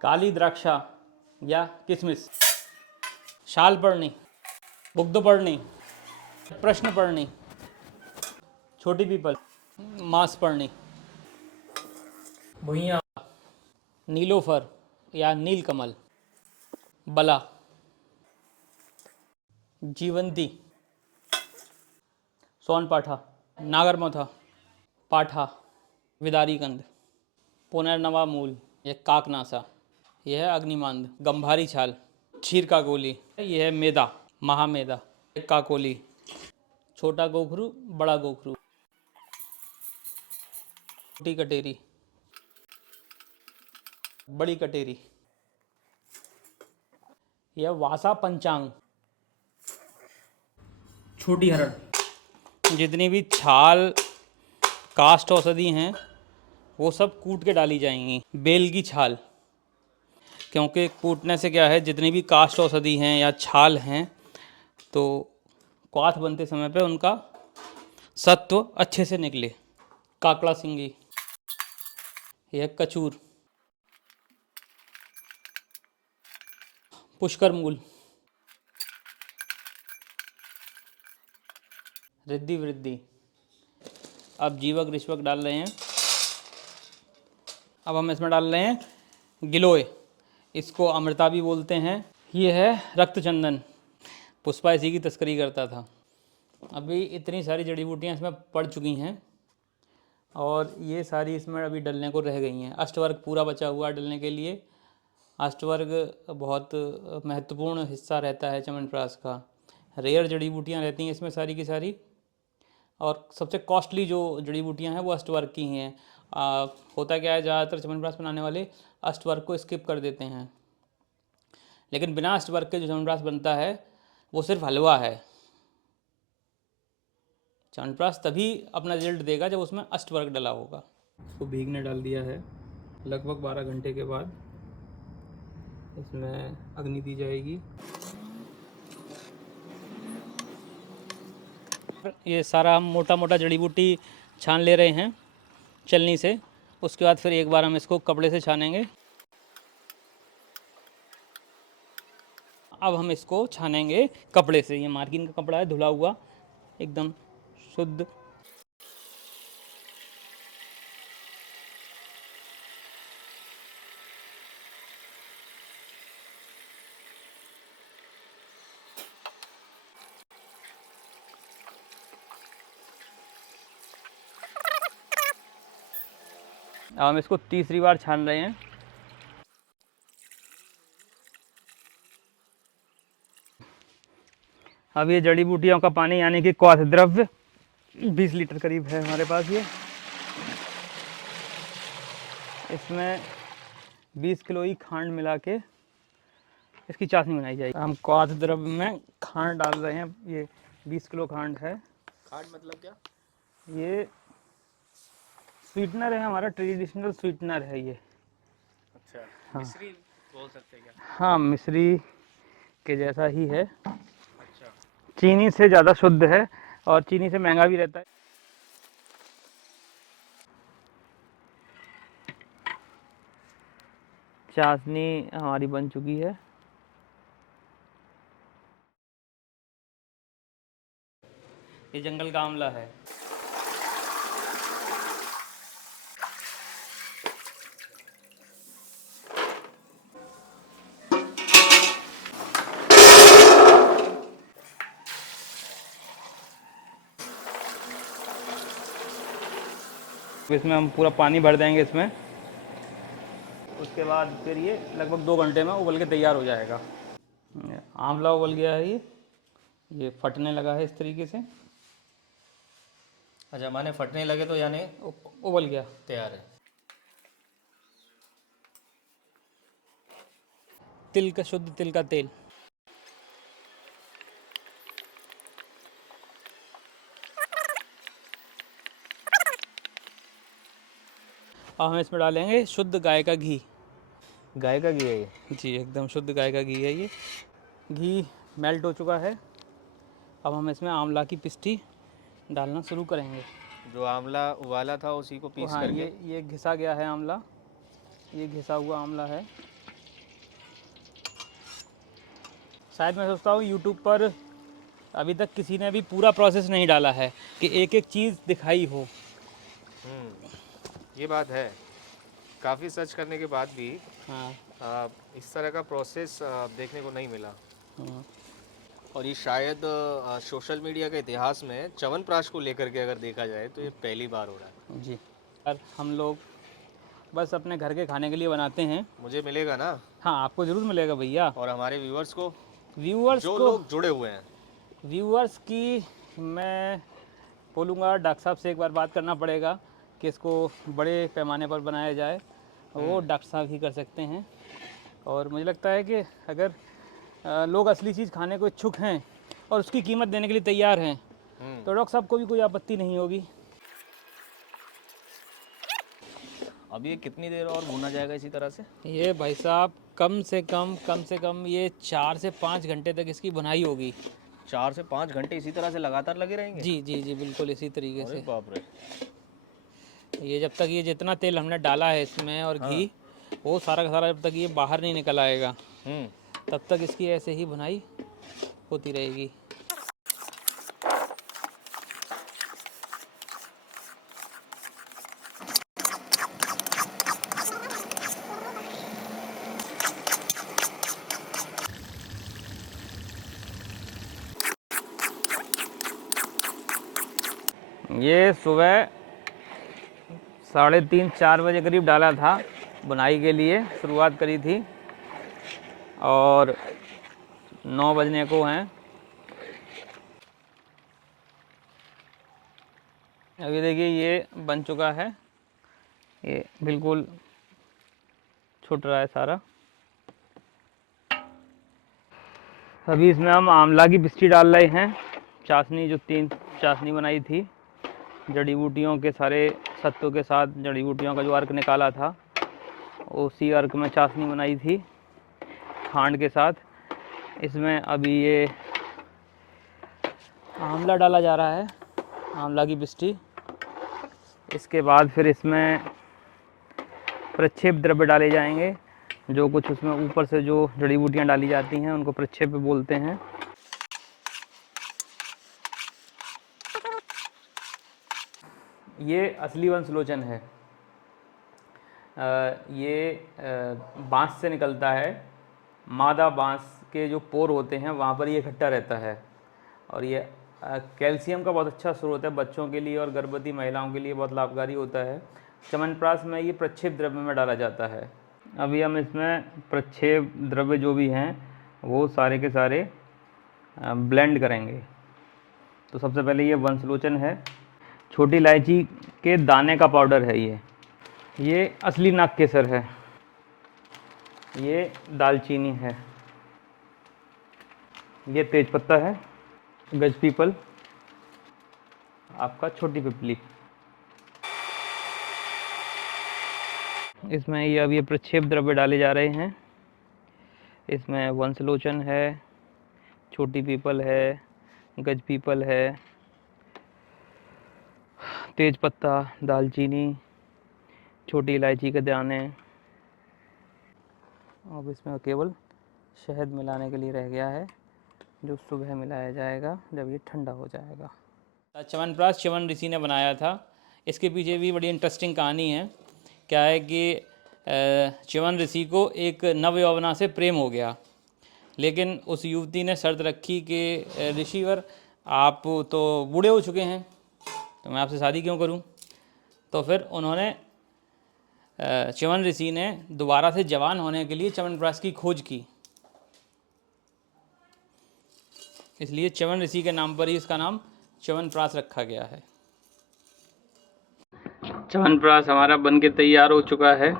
काली द्राक्षा या किशमिश, शाल पढ़नी, बुग्ध पढ़नी, प्रश्न पढ़नी, छोटी पीपल, मांस पढ़नी, भुइयाँ, नीलोफर या नीलकमल, बला, जीवंती, सोनपाठा, नागरमोथा, पाठा, विदारीकंद, पुनर्नवा मूल, यह काकनासा, यह है अग्निमांद, गंभारी छाल, क्षीर काकोली, यह है मेदा, महामेदा, काकोली, छोटा गोखरू, बड़ा गोखरू, छोटी कटेरी, बड़ी कटेरी, यह वासा पंचांग, छोटी हरड़। जितनी भी छाल काष्ठ औषधि हैं वो सब कूट के डाली जाएंगी। बेल की छाल, क्योंकि कूटने से क्या है, जितनी भी काष्ठ औषधि हैं या छाल हैं तो क्वाथ बनते समय पे उनका सत्व अच्छे से निकले। काकड़ा सिंगी, यह कचूर, पुष्कर मूल, रिद्धि वृद्धि। अब जीवक ऋष्वक डाल रहे हैं। अब हम इसमें डाल रहे हैं गिलोय, इसको अमृता भी बोलते हैं। ये है रक्तचंदन, पुष्पा इसी की तस्करी करता था। अभी इतनी सारी जड़ी बूटियाँ इसमें पड़ चुकी हैं और ये सारी इसमें अभी डलने को रह गई हैं। अष्टवर्ग पूरा बचा हुआ डलने के लिए। अष्टवर्ग बहुत महत्वपूर्ण हिस्सा रहता है च्यवनप्राश का। रेयर जड़ी बूटियाँ रहती हैं इसमें सारी की सारी, और सबसे कॉस्टली जो जड़ी बूटियाँ हैं वो अष्टवर्ग की ही हैं। होता क्या है, ज़्यादातर च्यवनप्राश बनाने वाले अष्टवर्ग को स्किप कर देते हैं, लेकिन बिना अष्टवर्ग के जो च्यवनप्राश बनता है वो सिर्फ हलवा है। च्यवनप्राश तभी अपना रिजल्ट देगा जब उसमें अष्टवर्ग डला होगा। इसको भीगने डाल दिया है। लगभग 12 घंटे के बाद इसमें अग्नि दी जाएगी। ये सारा हम मोटा मोटा जड़ी बूटी छान ले रहे हैं चलनी से। उसके बाद फिर एक बार हम इसको कपड़े से छानेंगे। अब हम इसको छानेंगे कपड़े से। ये मार्किन का कपड़ा है, धुला हुआ, एकदम शुद्ध। अब हम इसको तीसरी बार छान रहे हैं। अब ये जड़ी बूटियों का पानी यानी कि क्वाथ द्रव्य 20 लीटर करीब है हमारे पास। ये इसमें 20 किलो ही खांड मिला के इसकी चाशनी बनाई जाएगी। हम क्वाथ द्रव्य में खांड डाल रहे हैं। ये 20 किलो खांड है। खांड मतलब क्या? ये स्वीटनर है, हमारा ट्रेडिशनल स्वीटनर है ये। अच्छा, हाँ। मिश्री बोल सकते हैं क्या? हाँ, मिश्री के जैसा ही है। अच्छा, चीनी से ज़्यादा शुद्ध है और चीनी से महंगा भी रहता है। चाशनी हमारी बन चुकी है। ये जंगल का आंवला है। इसमें हम पूरा पानी भर देंगे इसमें। उसके बाद फिर ये लगभग 2 घंटे में उबल के तैयार हो जाएगा। आंवला उबल गया है। ये फटने लगा है इस तरीके से। अच्छा, माने फटने लगे तो यानी उबल गया। तैयार है। तिल का, शुद्ध तिल का तेल। और हम इसमें डालेंगे शुद्ध गाय का घी। गाय का घी है ये? जी, एकदम शुद्ध गाय का घी है ये। घी मेल्ट हो चुका है। अब हम इसमें आंवला की पिस्टी डालना शुरू करेंगे। जो आंवला उबाला था उसी को पीस हाँ, करके? ये घिसा गया है आंवला। ये घिसा हुआ आंवला है। शायद मैं सोचता हूँ यूट्यूब पर अभी तक किसी ने भी पूरा प्रोसेस नहीं डाला है कि एक एक चीज़ दिखाई हो। ये बात है, काफ़ी सर्च करने के बाद भी हाँ। इस तरह का प्रोसेस देखने को नहीं मिला। हाँ और ये शायद सोशल मीडिया के इतिहास में च्यवनप्राश को लेकर के अगर देखा जाए तो ये पहली बार हो रहा है। जी। और हम लोग बस अपने घर के खाने के लिए बनाते हैं। मुझे मिलेगा ना? हाँ, आपको ज़रूर मिलेगा भैया। और हमारे व्यूअर्स को, व्यूअर्स जो को, लोग जुड़े हुए हैं। व्यूअर्स की मैं बोलूँगा डॉक्टर साहब से एक बार बात करना पड़ेगा कि इसको बड़े पैमाने पर बनाया जाए। वो डॉक्टर साहब ही कर सकते हैं। और मुझे लगता है कि अगर लोग असली चीज़ खाने को इच्छुक हैं और उसकी कीमत देने के लिए तैयार हैं तो डॉक्टर साहब को भी कोई आपत्ति नहीं होगी। अब ये कितनी देर और भुना जाएगा इसी तरह से? ये भाई साहब कम से कम ये 4 से 5 घंटे तक इसकी बुनाई होगी। 4 से 5 घंटे इसी तरह से लगातार लगे रहेंगे? जी जी जी, बिल्कुल इसी तरीके अरे से। बाप रे। ये जब तक ये जितना तेल हमने डाला है इसमें और घी, वो सारा का सारा जब तक ये बाहर नहीं निकल आएगा तब तक इसकी ऐसे ही बुनाई होती रहेगी। ये सुबह 3:30-4 बजे करीब डाला था, बुनाई के लिए शुरुआत करी थी और 9 बजने को हैं। अभी देखिए ये बन चुका है, ये बिल्कुल छूट रहा है सारा। अभी इसमें हम आंवला की पिस्टी डाल रहे हैं, चाशनी, जो 3 चाशनी बनाई थी जड़ी बूटियों के, सारे सत्तू के साथ जड़ी बूटियों का जो अर्क निकाला था उसी अर्क में चाशनी बनाई थी खांड के साथ। इसमें अभी ये आंवला डाला जा रहा है, आंवला की पिस्टी। इसके बाद फिर इसमें प्रक्षेप द्रव्य डाले जाएंगे, जो कुछ उसमें ऊपर से जो जड़ी बूटियाँ डाली जाती हैं उनको प्रक्षेप बोलते हैं। ये असली वंशलोचन है। ये बांस से निकलता है, मादा बांस के जो पोर होते हैं वहाँ पर ये इकट्ठा रहता है और ये कैल्शियम का बहुत अच्छा स्रोत है बच्चों के लिए और गर्भवती महिलाओं के लिए बहुत लाभकारी होता है। च्यवनप्राश में ये प्रक्षेप द्रव्य में डाला जाता है। अभी हम इसमें प्रक्षेप द्रव्य जो भी हैं वो सारे के सारे ब्लेंड करेंगे। तो सबसे पहले ये वंशलोचन है, छोटी इलायची के दाने का पाउडर है ये असली नाग केसर है, ये दालचीनी है, ये तेजपत्ता है, गज पीपल, आपका छोटी पिपली। इसमें ये अब ये प्रक्षेप द्रव्य डाले जा रहे हैं। इसमें वंशलोचन है, छोटी पीपल है, गज पीपल है, तेजपत्ता, दालचीनी, छोटी इलायची के दाने। अब इसमें केवल शहद मिलाने के लिए रह गया है, जो सुबह मिलाया जाएगा जब ये ठंडा हो जाएगा। च्यवनप्राश च्यवन ऋषि ने बनाया था। इसके पीछे भी बड़ी इंटरेस्टिंग कहानी है। क्या है कि च्यवन ऋषि को एक नवयौवना से प्रेम हो गया, लेकिन उस युवती ने शर्त रखी कि ऋषिवर आप तो बूढ़े हो चुके हैं तो मैं आपसे शादी क्यों करूं। तो फिर उन्होंने च्यवन ऋषि ने दोबारा से जवान होने के लिए च्यवनप्राश की खोज की, इसलिए च्यवन ऋषि के नाम पर ही इसका नाम च्यवनप्राश रखा गया है। च्यवनप्राश हमारा बन के तैयार हो चुका है।